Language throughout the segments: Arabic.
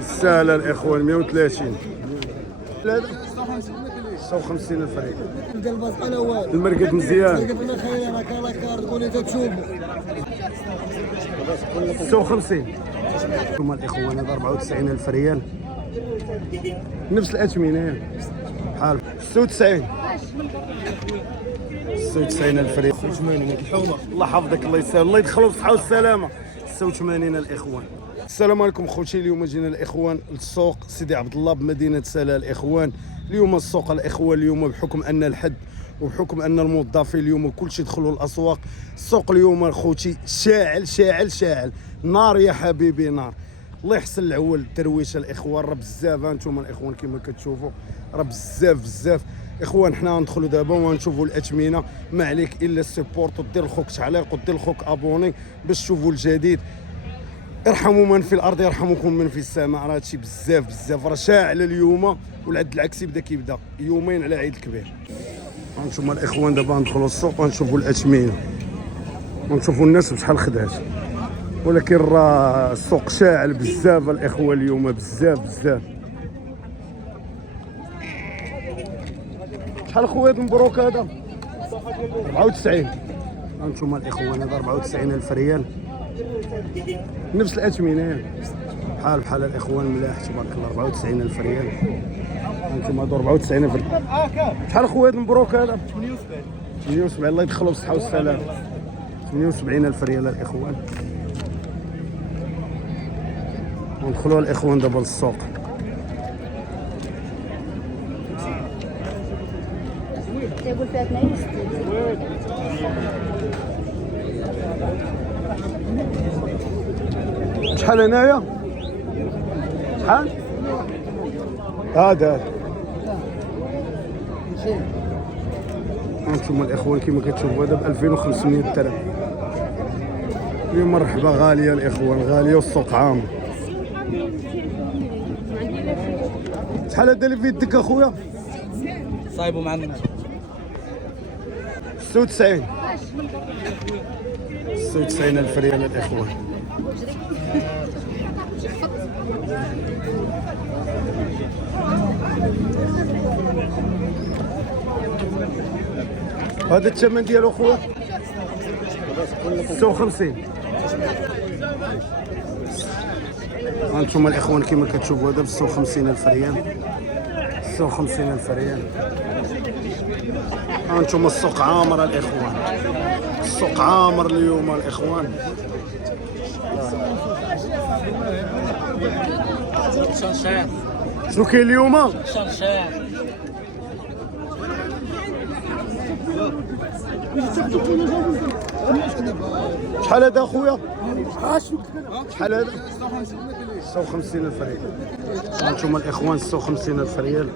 السهله الاخوان 130 56 الفريق. المرقد مزيان 56. هما الاخوان هذا 94 الف ريال نفس الاثمنه بحال 96 الف ريال. 86 الله يحفظك الله يسهل الله يدخلوا بالصحه والسلامه. 86 الاخوان. السلام عليكم خوتي، اليوم جينا الاخوان للسوق سيدي عبد الله بمدينه سلا الاخوان. اليوم السوق الاخوان اليوم بحكم ان الحد وبحكم ان الموظفين اليوم كلشي دخلوا الاسواق. السوق اليوم خوتي شاعل شاعل شاعل، نار يا حبيبي نار. الله يحسن العول الترويشه الاخوان، راه بزاف انتم الاخوان كما كتشوفوا راه بزاف بزاف. اخوان حنا ندخلوا دابا ونشوفوا الاثمنه، ما عليك الا السبورت ودير لخوك تعليق ودير لخوك ابوني باش تشوفوا الجديد. ارحموا من في الارض يرحمكم من في السماء. راه هادشي بزاف بزاف راه شاعل اليوم، والعد العكسي بدا كيبدا يومين على عيد الكبير. هانتوما الاخوان دابا ندخلوا السوق ونشوفوا الاثمنه ونشوفوا الناس بشحال خدات، ولكن راه السوق شاعل بزاف الاخوان اليوم بزاف بزاف. شحال خويا مبروك هذا 94. هانتوما الاخوان هذا 94 الف ريال نفس الاثمنه بحال الاخوان ملاح تبارك الله. 94 الف ريال هانتوما هادو 94 الف. شحال خويا مبروك هذا 78 الله يدخلوا بالصحه والسلامه. 78 الف ريال الاخوان. وندخلوا الاخوان دابا للسوق. يقول فيها 62. شحال هنايا؟ شحال؟ هذا هانتوما الاخوان كما كتشوفوا هذا ب 2500 درهم. اليوم مرحبا غاليه الاخوان، غاليه والسوق عامر. شحال هذا اللي في يدك اخويا؟ صايبو معنا 96 الف ريال الاخوان. هذا الثمن ديالو خويا 56. هانتوما الاخوان كما كتشوفوا هذا ب 56 الف ريال. 56 الف ريال. هانتوما السوق عامر الاخوان، السوق عامر اليوم الاخوان. شنو كاين اليوم؟ شحال هذا اخويا؟ شحال هذا؟ 56 الف ريال. هانتوما الاخوان 56 الف ريال.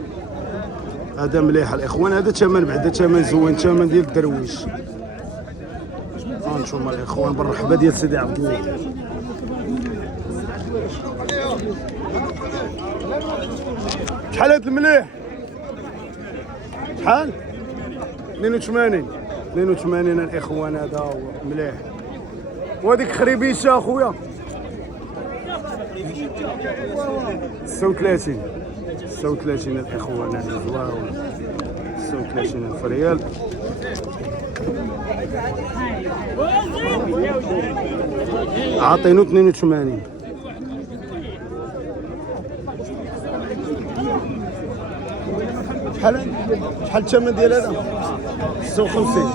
هذا مليح الاخوان، هذا ثمن بعدا ثمن زوين، ثمن ديال الدرويش. هانتوما الاخوان بالرحبه ديال سيدي عبد الله. شحال هذا المليح؟ شحال؟ 82 الاخوان هذا هو مليح. وهذيك خريبيشه اخويا 36 الاخوان هذا زواون. 36 الف ريال. عاطينو 82. شحال الثمن ديال هذا؟ 56.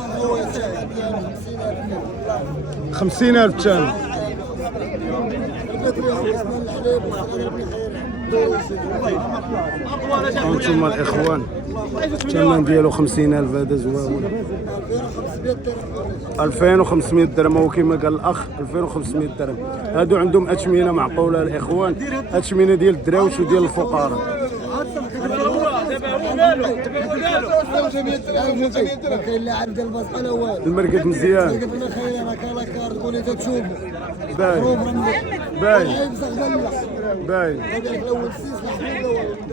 50,000 الثمن. هانتوما الاخوان الثمن ديالو 50,000 هذا زواون. 2500 درهم هو كما قال الاخ 2500 درهم. هادو عندهم اثمنه معقوله الاخوان، اثمنه ديال الدراوش وديال الفقراء. المرقد مزيان باين باين باين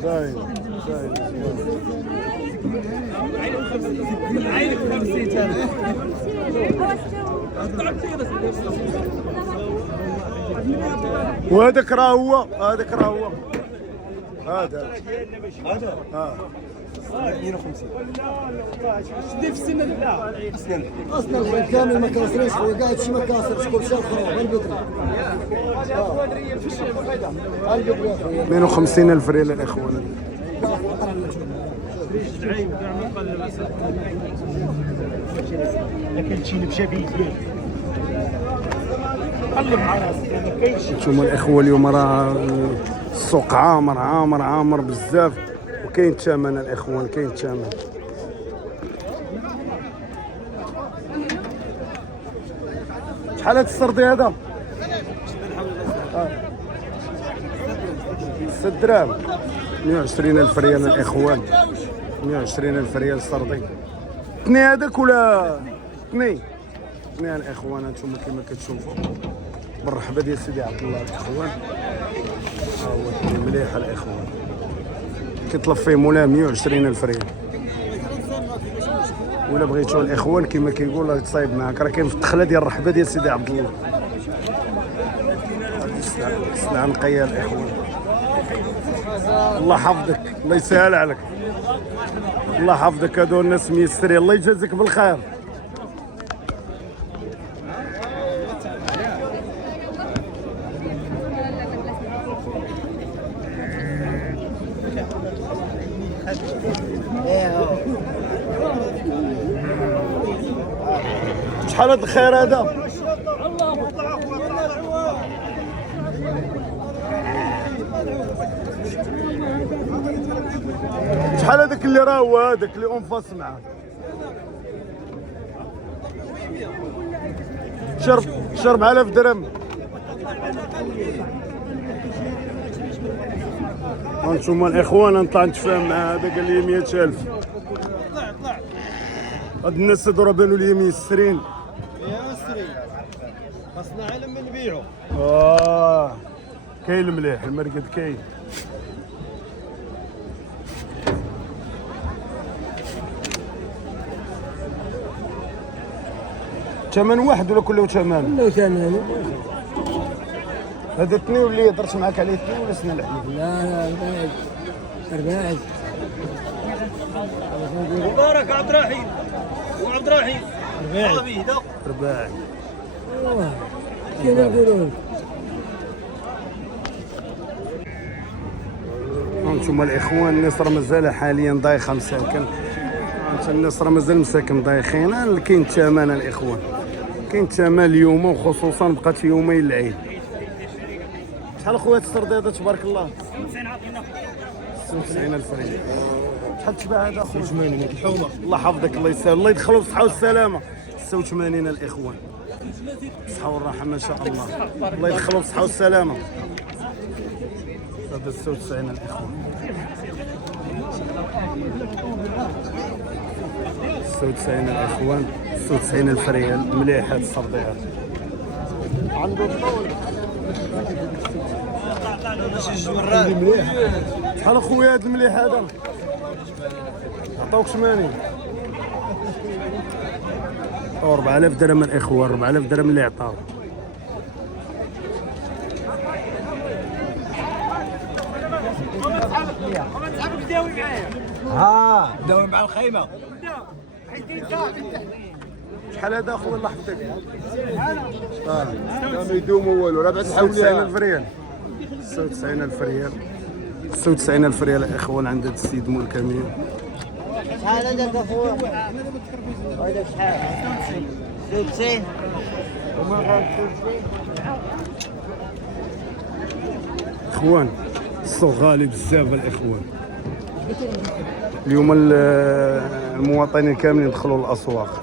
باين وهذاك راه هو، هذاك راه هو، هذا اه 52 اصلا الحين كامل ما كاسرينش هو قاعد شي ما كاسرش كل شيء خروج البقري 52,000 ريال الاخوان. لكن تشيل بشبيه قلب على راسك. انتم الاخوه اليوم راه السوق عامر بزاف، وكاين الثمن الاخوان، كاين الثمن. شحال هاد السردي هذا؟ 6 دراهم. 120,000 ريال الاخوان، 120,000 ريال سردي. اثنين هذاك ولا اثنين الاخوان. انتم كما كتشوفوا بالرحبه ديال سيدي عبد الله الاخوان. ها هو اثنين مليح الاخوان، كيطلب فيه مولا 120,000 ريال. ولا بغيتو الاخوان كما كيقول راه تصايب معاك، راه كاين في الدخله ديال الرحبه ديال سيدي عبد الله. السلعه نقيه الاخوان. الله حفظك، الله يسهل عليك، الله حفظك. هادو الناس ميسرين، الله يجازيك بالخير. شحال هاد الخير هذا؟ شحال هذاك اللي راه هو هذاك اللي اونفاس معاه؟ شرب 1000 درهم. هانتوما الاخوان نطلع نتفاهم مع هذا قال لي 100,000. هاد الناس هادو راه بانوا لي ميسرين. خاصنا علم من نبيعو. كاين المليح المرقد كاين. ثمن واحد ولا كله ثمن؟ كله ثمن. هذا اثنين واللي درت معاك عليه اثنين ولا سنه الحليب؟ لا أربعة. مبارك عبد الرحيم وعبد الرحيم رباعي. كيما يقولون هانتوما الاخوان الناس راه مازال حاليا دايخه مساكن. الناس راه مازال مساكن دايخين. كاين الثمن الاخوان، كاين الثمن اليوم، وخصوصا بقات يومين العيد. شحال اخويا السردي هذا تبارك الله؟ 96,000 ريال. شحال تباع هذا اخويا؟ 80 الحومه. الله يحفظك، الله يسهل، الله يدخلوا بالصحه والسلامه. 86 الاخوان، الصحه والراحه ما شاء الله، الله يدخلوا بالصحه والسلامه. هذا 96 الاخوان، 96 الاخوان، 96,000 ريال. مليح هذا السردي هذا. عنده الطول. شحال اخويا هذا المليح هذا؟ عطاوك 80. 4000 درهم الاخوان، 4000 درهم اللي عطاو. داوي مع الخيمه. شحال هذا اخويا الله يحفظك؟ ما يدوموا والو راه بعد 96,000 ريال. 96,000 ريال، 96,000 ريال الاخوان عند هذا السيد مول كاميون. شحال هذاك اخويا؟ هذاك شحال؟ 96 اخوان السوق غالي بزاف الاخوان. اليوم المواطنين كاملين يدخلوا الاسواق.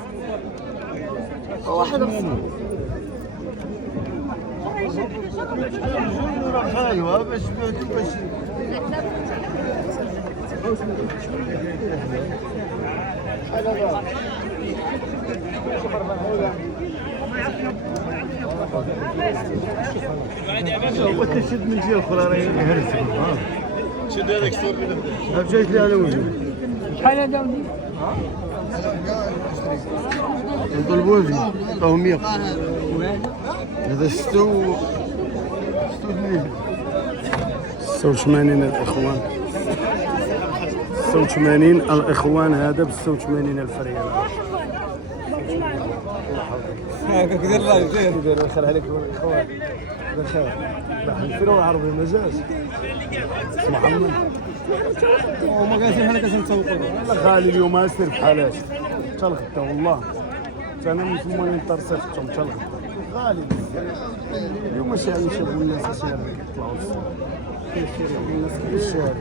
ايوا باش وتشد من جهه اخرى راه يهرسك. شد هذاك السور جايت لي على وجهي. شحال هذا ولدي؟ نطلبوا فيه عطاهم 100. هذا 6 86 الاخوان، 86 الاخوان، هذا ب 86,000 ريال. كثير لا زين. الله يخلي عليك الاخوان بخير. الفيلم العربي ما جاش محمد وما قاسين حنا كنسوقوا. والله غالي اليوم اسير بحالاش حتى الغدا والله حتى انا من ثم ننطر صيفطهم حتى الغدا غالي بزاف اليوم. ماشي غادي نشوفوا الناس اش كيطلعوا الصباح الناس كيف الشارع.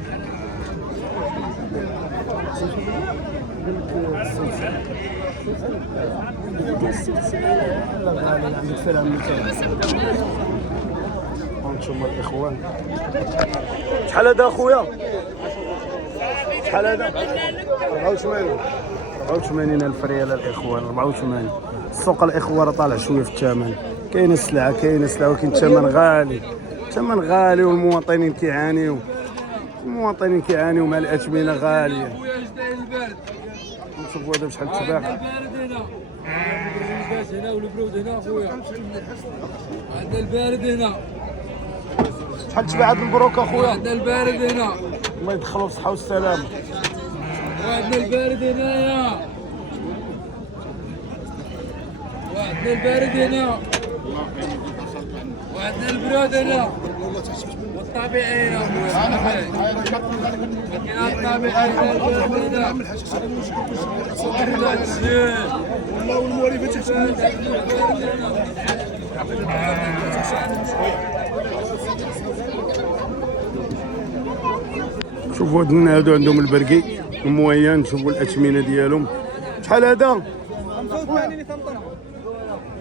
لا غالي عندك سلام هانتوما الاخوان. شحال هذا اخويا؟ شحال هذا؟ 84,000 ريال الاخوان. 84 السوق الاخوان راه طالع شويه في الثمن. كاينه السلعه ولكن الثمن غالي، الثمن غالي والمواطنين كيعانيو، المواطنين كيعانيو مع الاثمنه غاليه. نشوفوا هذا بشحال تباع. الباس هنا والبرود هنا اخويا. عندنا البارد هنا. شحال تباع هذا المبروك اخويا؟ عندنا البارد هنا. الله يدخلوا بالصحه والسلامه. وعندنا البارد هنايا. وعندنا البارد هنا. وعندنا البرود هنا. والطبيعي هنا اخويا. كاين الطبيعي هنا. والله والمواليد تحت. شوفوا هادو عندهم البرقي المويان. شوفوا الاثمنه ديالهم. شحال هذا؟ 85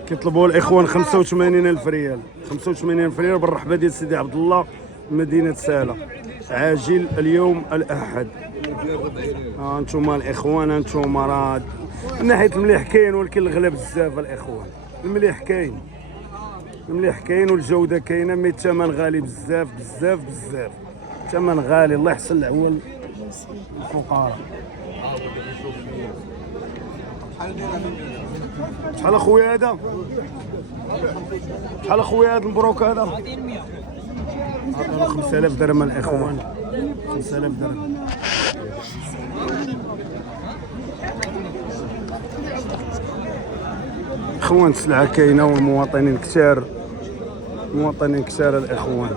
كيطلبوا الاخوان 85,000 ريال. 85,000 ريال بالرحبه ديال سيدي عبد الله مدينه ساله. عاجل اليوم الاحد. انتم الاخوان انتم راه من ناحيه المليح كاين، ولكن الغلا بزاف الاخوان. المليح كاين، المليح كاين والجوده كاينه، مي الثمن غالي بزاف بزاف بزاف. الثمن غالي. الله يحسن العوال الفقراء. شحال اخويا هذا؟ شحال اخويا هذا المبروك هذا؟ عطانا 5000 درهم الاخوان. 5000 درهم. اخوان السلعه كاينه والمواطنين كثار، المواطنين كثار الاخوان.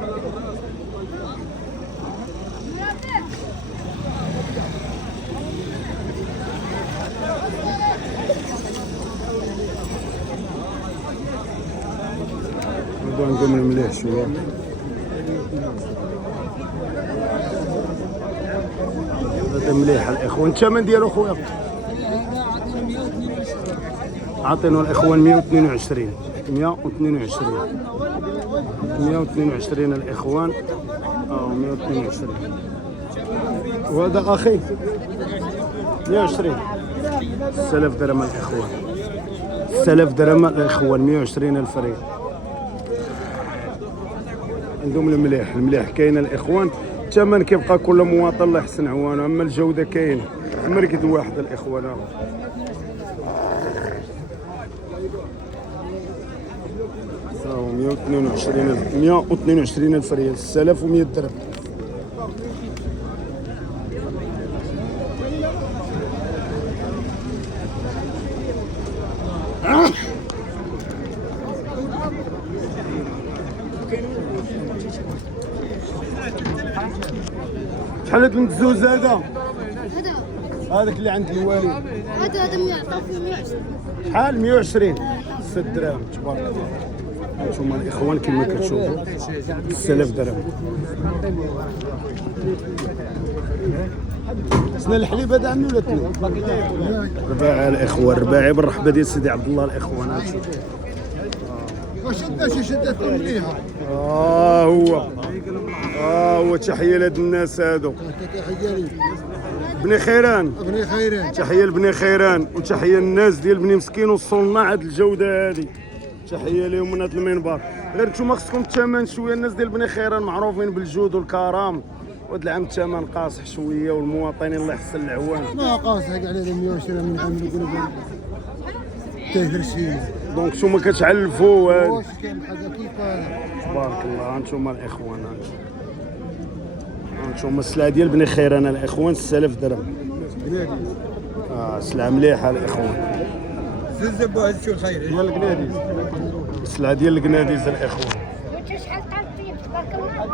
عندهم المليح شويه. هذا مليح الاخوان. الثمن ديالو خويا عاطينو الاخوان 122 122 الاخوان. 122. وهذا اخي 120. 6000 درهم الاخوان. 6000 درهم الاخوان. 120,000 ريال. عندهم المليح، المليح كاين الاخوان. الثمن كيبقى كل مواطن الله يحسن عوانه، اما الجوده كاينه. مرقد واحد الاخوان. 122,000 ريال. 6100 درهم. شحال هاد الزوز هذا؟ هذاك اللي عند الوالي هذا 120. شحال؟ 120. 6 دراهم. تبارك الله. هانتوما الاخوان كما كتشوفوا 6000 درهم. سنا الحليب هذا عمي ولا اثنين؟ رباعي الاخوان. رباعي بالرحبه ديال سيدي عبد الله الاخوان. هانتوما شدة شدة مليحة. هو تحيه لهاد الناس هادو. بني خيران. بني خيران. تحيه لبني خيران وتحيه للناس ديال بني مسكين وصلنا هاد الجوده هادي. تحيه لهم من هاد المنبر. غير نتوما خصكم الثمن شويه. الناس ديال بني خيران معروفين بالجود والكرم، وهاد العام الثمن قاصح شويه والمواطنين الله يحسن العوان. ما قاصح على 120 من عام نقول تاهر شي. دونك نتوما كتعلفوا واش كاين حاجه كيف انا تبارك الله. ها نتوما الاخوان، ها نتوما السلعه ديال بني خيران الاخوان 6000 درهم. سلعه مليحه الاخوان. زلزل هذا شو الخير ديال القناديز، السلعه ديال القناديز الاخوان. وانت شحال طالبين تبارك الله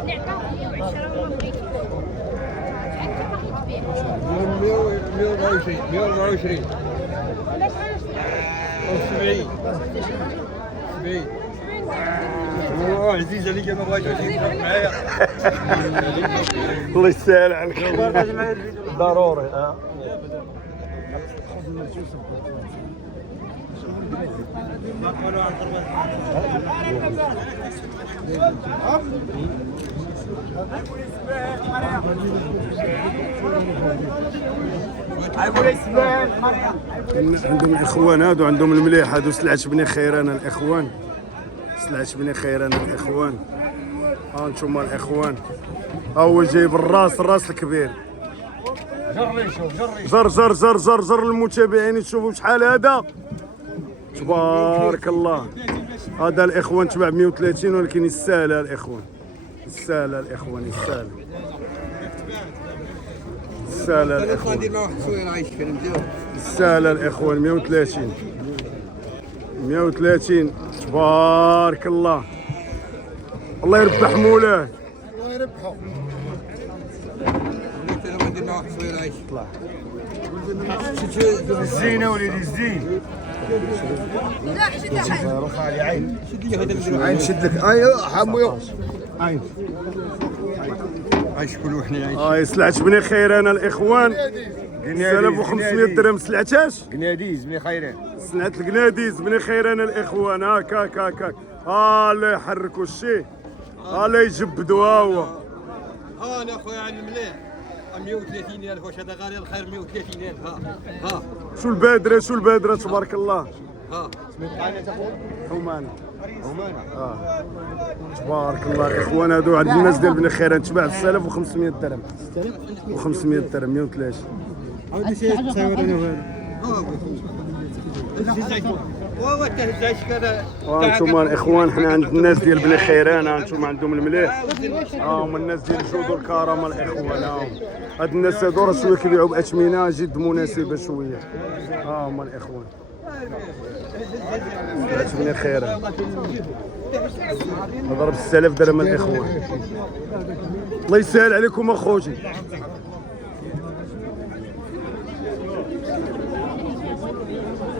اللي عطاوك 110 ولا بغيتي شحال انت باغي تبيع 124 ولا شحال 70 عزيز عليك ما بغيتش تجي معايا. الله يسهل عليك ضروري. عندهم الاخوان هادو عندهم المليح هادو سلعة بني خيران الاخوان، سلعة بني خيران الاخوان. ها انتم الاخوان، ها هو جايب الراس الكبير. زر المتابعين تشوفوا شحال هذا تبارك الله. هذا الاخوان تباع 130 ولكن يستاهل الاخوان، يستاهل الاخوان، يستاهل الاخوان، ندير مع واحد شويه عايش فين مزيان. يستاهل الاخوان. 130 تبارك الله. الله يربح مولاه. الله يربحه. ندير مع واحد شويه عايش. طلع الزينه وليدي الزين. عين شد لك حمو عين عايش كل وحنا عايش. سلعة بني خيران الاخوان 6500 درهم. سلعتاش قناديز بني خيران، سلعة القناديز بني خيران الاخوان. هاك الله يحركوا الشيء، الله يجبدوا. ها هو انا اخويا عن المليح 130,000. واش هذا غالي الخير 130,000. ها شو البادره تبارك الله. حمانه تبارك الله الاخوان. هادو عند الناس ديال بني خيران تباع 6500 درهم و500 درهم 130. عاودي شي تصاور انا وانتم الاخوان حنا عند الناس ديال بني خيران. انتم عندهم المليح. هما الناس ديال الجود والكرامه الاخوان. هاد الناس هادو راه شويه كيبيعوا باثمنه جد مناسبه شويه. هما الاخوان بني خيران ضرب 6000 درهم الاخوان. الله يسهل عليكم اخوتي.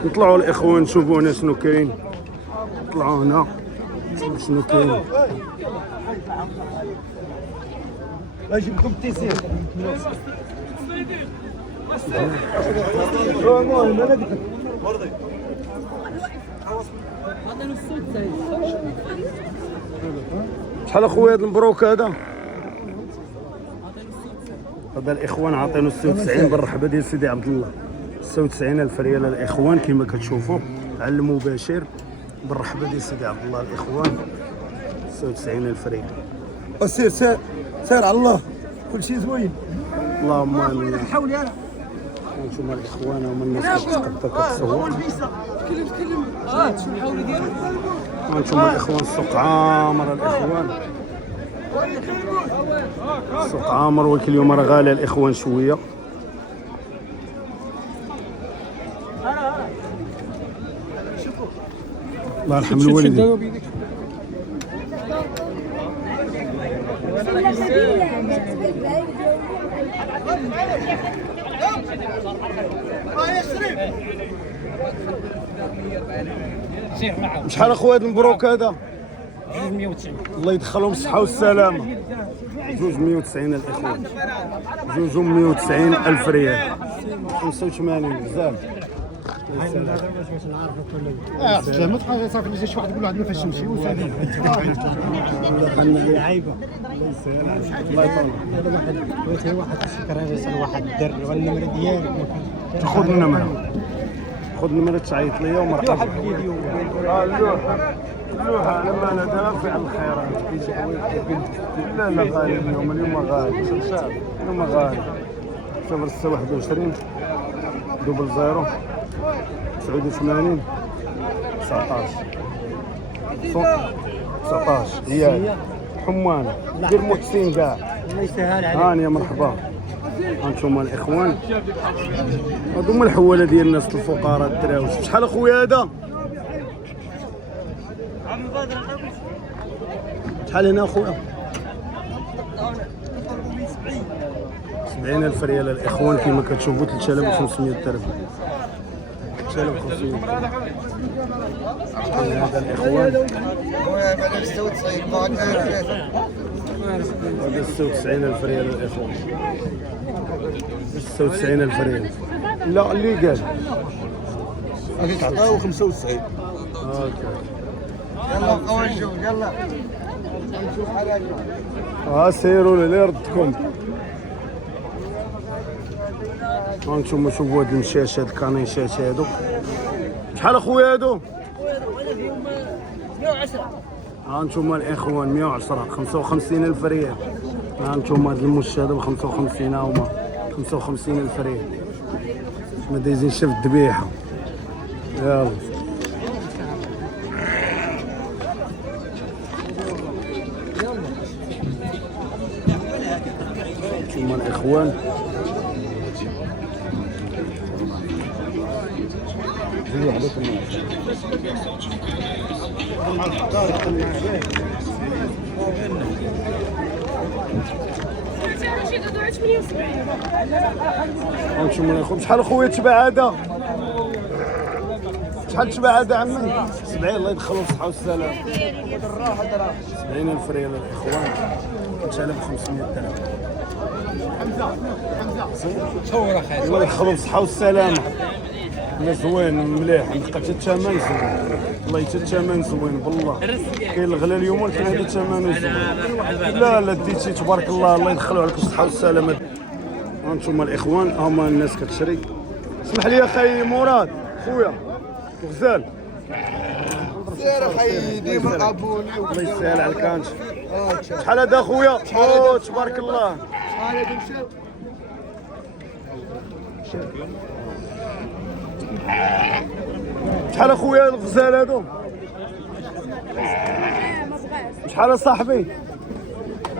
نطلعوا الاخوان نشوفوا هنا شنو كاين. نطلعوا هنا نشوفوا شنو كاين. اجيب لكم التيسير. شحال اخويا هذا المبروك هذا الاخوان عاطينو 96 بالرحبه ديال سيدي عبد الله. 96,000 ريال الاخوان كما كتشوفوا على المباشر بالرحبه ديال سيدي عبد الله الاخوان. 96,000 ريال. سير على الله كل شيء زوين. اللهم امين. حولي انا. انتم الاخوان هما الناس كتصور. انتم الاخوان السوق عامر الاخوان، السوق عامر ولكن اليوم راه غالي الاخوان شويه. الله يرحم الوالدين. شحال اخويا هذا المبروك هذا؟ 190. الله يدخلهم بالصحة والسلامة. 290 الاخوان، 290,000 ريال. 85 بزاف. ما تبقى صافي اللي شي واحد يقول له عندنا فاش نمشي وصافي. عيبه. الله يطول. هذا واحد سكر يسال واحد الدر والنمره ديالك. خذ النمرة، خذ النمرة تعيط ليا ومرحبا. اللوحة لما انا دافع عن الخيرات. لا غالي اليوم غالي. اليوم غالي. 0 21 00 89 19 هي حمانه دير محسن كاع الله يسهل عليك. هاني مرحبا. هانتوما الاخوان هادو هما الحواله ديال الناس الفقراء الدراوش. شحال اخويا هذا؟ شحال هنا اخويا؟ 70,000 ريال الاخوان كما كتشوفوا. 3500 درهم. 3500 هذا الاخوان. خويا بعد 96 بعد هذا 96,000 ريال الاخوان. 96,000 ريال. لا اللي قال غادي تعطيو 95. يلا خويا نشوف يلا. سيروا لي ردكم. هانتوما شوفوا هاد المشاش هاد الكانيشات هادو. شحال اخويا هادو؟ 110. هانتوما الاخوان 110 55,000 ريال. هانتوما هاد المش هذا ب 55 هما 55,000 ريال. ما دايزين شاف الذبيحه. يلا هانتوما الاخوان. هانتوما الاخوان. شحال اخويا تباع هذا؟ شحال تباع هذا عمي؟ 70. الله يدخلوا الصحة والسلام. 70,000 ريال الاخوان. 3500 درهم. الله يدخلوا الصحة والسلامة. لا زوين مليح. لقيت الثمن زوين. الله الثمن زوين بالله. كاين الغلا اليوم ولكن هذا الثمن زوين. لا ديتي تبارك الله. الله يدخلوا عليك الصحة والسلامة. هانتوما الاخوان هما الناس كتشري. اسمح لي اخي مراد خويا غزال. سير اخي ديما ابوني. الله يسهل عليك. انت شحال هذا اخويا؟ تبارك الله. شحال هادي مشاو؟ شحال اخويا الغزال هادو؟ شحال صاحبي؟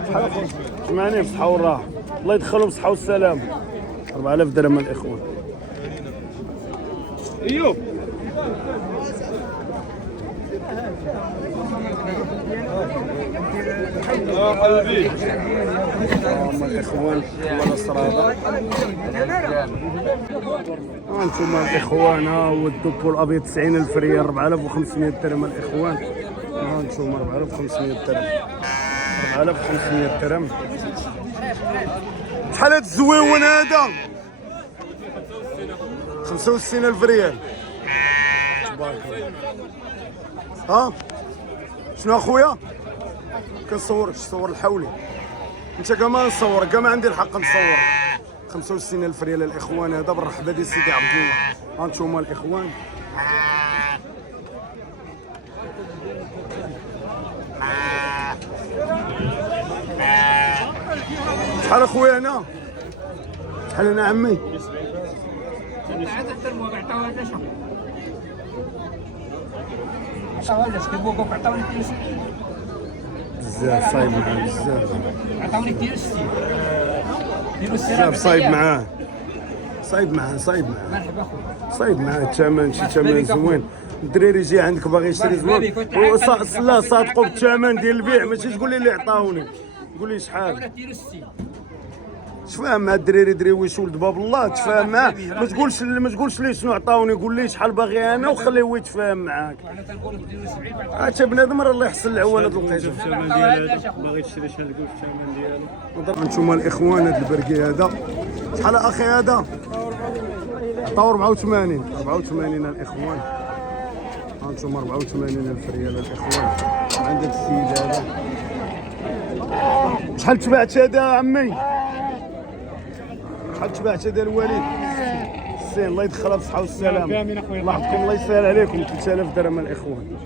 شحال اخويا؟ 80 بصحة والراحة. الله يدخلهم بصحة والسلامة. 4000 درهم الاخوان. ايوب قلبي. هما الاخوان والله الصراحه. هانتوما الاخوان. ها هو الدب الابيض 90,000 ريال. 4500 درهم الاخوان. هانتوما 4500 درهم. 4500 درهم. شحال هاد الزويون هذا؟ 65,000 ريال. تبارك الله. ها شنو اخويا؟ كنصورك صور الحولي. انت كاع ما نصور كاع ما عندي الحق نصور. 65,000 ريال الاخوان. هذا بالرحبه ديال سيدي عبد الله. هانتوما الاخوان. شحال اخويا هنا؟ شحال هنا عمي؟ بزاف صايب معاه. بزاف صايب معاه. صايب معاه الثمن. شي ثمن زوين. الدراري يجي عندك باغي يشري زوين. لا صادقوا بالثمن ديال البيع. ماشي تقول لي اللي عطاوني. قول لي شحال. تفاهم مع الدراري دريويش ولد باب الله. تفاهم معاه. ما تقولش ليه شنو عطاوني. قول لي شحال باغي انا وخليه هو يتفاهم معاك. انت بنادم راه الله يحسن العوانه لقيته. الثمن ديالو باغي تشري شحال نقول الثمن ديالو. هانتوما الاخوان هذا البركي هذا شحال اخي هذا؟ عطاو 84 الاخوان. هانتوما 84,000 ريال الاخوان. عندك السيد هذا. شحال تبعت هذا عمي؟ شحال تبعت هذا الوليد؟ السين. الله يدخلها بالصحة والسلامة. الله يحفظكم. الله يسهل عليكم. 3000 درهم الاخوان.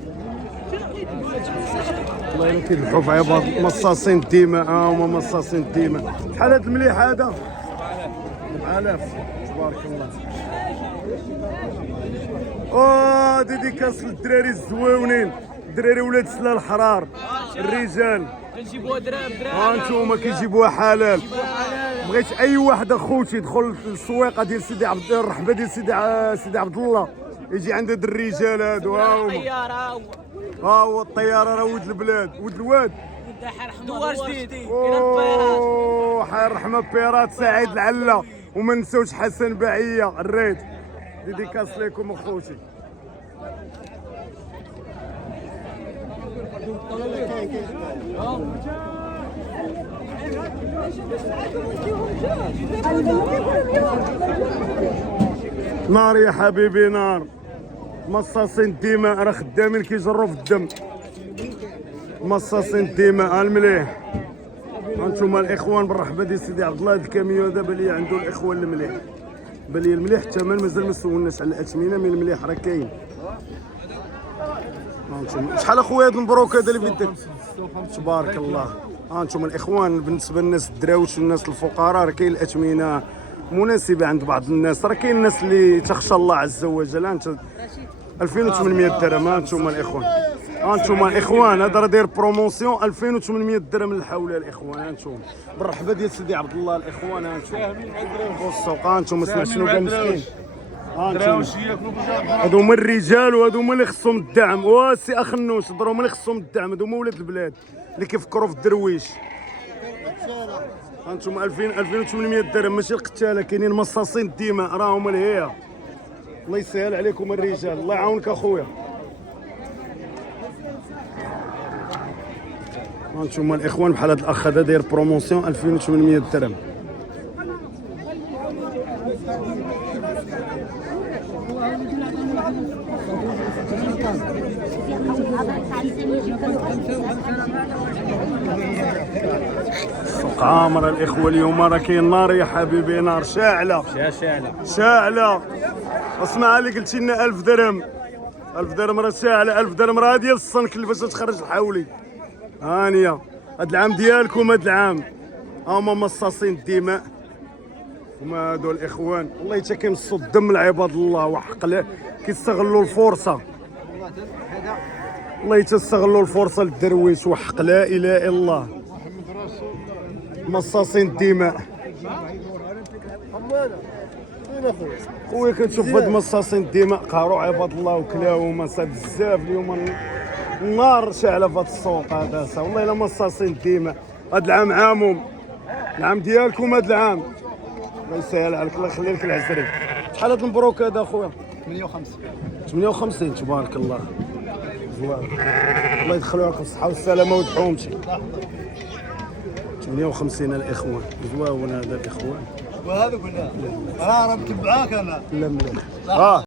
الله يلا كيذبحوا في عباد مصاصين الدماء. هما مصاصين الدماء. شحال هذا المليح هذا؟ 4000 تبارك الله. ديديكاس للدراري الزواونين، الدراري ولاد سلا الحرار، الرجال كنجيبوها درهم ها انتوما كيجيبوها حلال. بغيت اي واحد اخوتي يدخل للسويقه ديال سيدي عبد الرحبه ديال سيدي عبد الله يجي عند هاد الرجال هادو. ها هما، ها هو الطياره راه ولد البلاد، ولد الواد دوار جديد. حي الرحمه بيرات سعيد العله، وما نساوش حسن بعيه الريد. ديديكاس ليكم اخوتي. نار يا حبيبي نار، مصاصين الدماء راه خدامين كيجروا في الدم، مصاصين الدماء المليح. هانتوما الاخوان بالرحبه ديال سيدي عبد الله. هاد الكاميو دابا اللي عنده الاخوان المليح، بان لي المليح الثمن مازال ما سولناش على الاثمنه، من المليح راه كاين. هانتوما شحال اخويا هاد المبروك هذا اللي في يدك؟ تبارك الله. هانتوما الاخوان بالنسبه للناس الدراوش والناس الفقراء راه كاين الاثمنه مناسبه عند بعض الناس. راه كاين الناس اللي تخشى الله عز وجل. انت 2800 درهم. هانتوما الاخوان، هانتوما الاخوان هذا راه داير بروموسيون 2800 درهم للحوله الاخوان. هانتوما بالرحبه ديال سيدي عبد الله الاخوان. هانتوما والسوق. هانتوما سمعت شنو قال مسكين. هادو هما الرجال وهادو هما اللي خصهم الدعم. واسي اخنوش هضروا هما اللي خصهم الدعم. هادو هما ولاد البلاد اللي كيفكروا في الدرويش. هانتوما 2800 درهم ماشي القتاله، كاينين مصاصين الدماء راهم الهيا. الله يسهل عليكم الرجال، الله يعاونك اخويا. هانتوما الاخوان بحال هاد الاخ هذا داير بروموسيون 2800 درهم. سوق عامر الاخوه اليوم راه كاين نار يا حبيبي، نار شاعله شاعله. اسمع اللي قلتي لنا 1000 درهم، 1000 درهم راه شاعله. 1000 درهم راه ديال الصنك اللي باش تخرج الحولي. هانيه هاد العام ديالكم، هاد العام هما مصاصين الدماء. هما هادو الاخوان والله حتى كيمصوا الدم العباد الله، وحق كيستغلوا الفرصه. الله يتستغلوا الفرصه للدرويش، وحق لا اله الا الله. مصاصين الدماء خويا. كنشوف هاد مصاصين الدماء قهروا عباد الله وكلاهم صاد بزاف اليوم. النار شاعله في هاد السوق هذا. والله الا مصاصين الدماء. هاد العام عامهم، العام ديالكم هاد العام. الله يسهل عليك، الله يخلي لك العزري. شحال هاد المبروك هذا اخويا؟ 58 تبارك الله. زوين، الله يدخلوا لكم الصحه والسلامه ودحومتي. 58 الاخوان زواون هذا الاخوان. وهذا كله راه متبعاك انا. لا مليح.